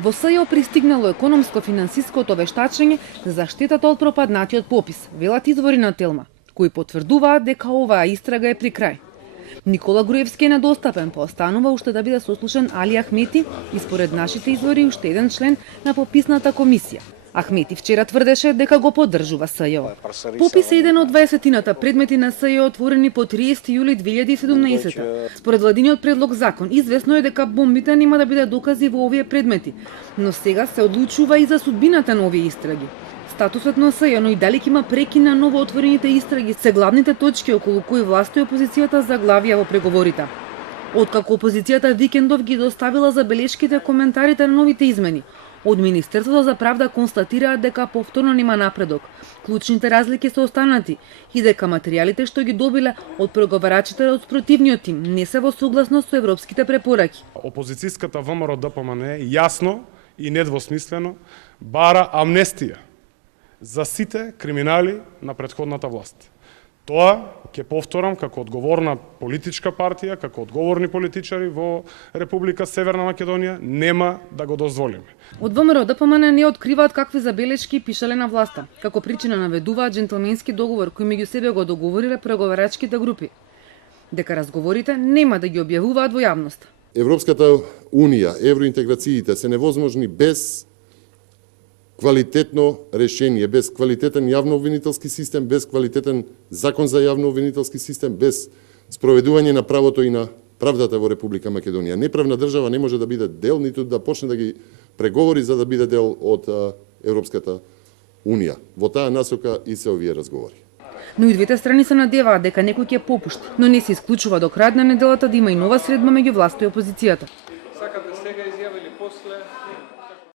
Во СЈО пристигнало економско-финансиското вештачење за штетата од пропаднатиот попис, велат извори на Телма, кои потврдуваат дека оваа истрага е при крај. Никола Груевски е недостапен, па останува уште да биде сослушан Али Ахмети и според нашите извори уште еден член на пописната комисија. Ахмети вчера тврдеше дека го поддржува СЈО. Попис е еден од 20-тината предмети на СЈО отворени по 30 јули 2017. Според владиниот предлог закон, известно е дека бомбите нема да биде докази во овие предмети, но сега се одлучува и за судбината на овие истраги. Статусот на СЈО, но и дали ќе има прекин на ново отворените истраги, се главните точки околу кои власта и опозицијата заглавија во преговорите. Откако опозицијата викендов ги доставила забелешките коментарите на новите измени, од Министерството за правда констатираат дека повторно нема напредок, клучните разлики се останати и дека материјалите што ги добиле од преговарачите од спротивниот тим не се во согласност со европските препораки. Опозицијската ВМРО ДПМН јасно и недвосмислено бара амнестија за сите криминали на претходната власт. Тоа ќе повторам како одговорна политичка партија, како одговорни политичари во Република Северна Македонија нема да го дозволиме. Од ВМРО ДПМН не откриваат какви забелешки пишале на власта. Како причина наведуваат джентлменски договор кој меѓу себе го договориле преговарачките групи. Дека разговорите нема да ги објавуваат во јавност. Европската унија, евроинтеграциите се невозможни без квалитетно решение, без квалитетен јавно-обвинителски систем, без квалитетен закон за јавно-обвинителски систем, без спроведување на правото и на правдата во Република Македонија. Неправна држава не може да биде дел, ниту да почне да ги преговори за да биде дел од Европската унија. Во таа насока и се овие разговори. Но и двете страни се надеваат дека некој ќе попушти, но не се исклучува до крај на неделата да има и нова средба меѓу власта и опозицијата. Сакате сега изјава или после?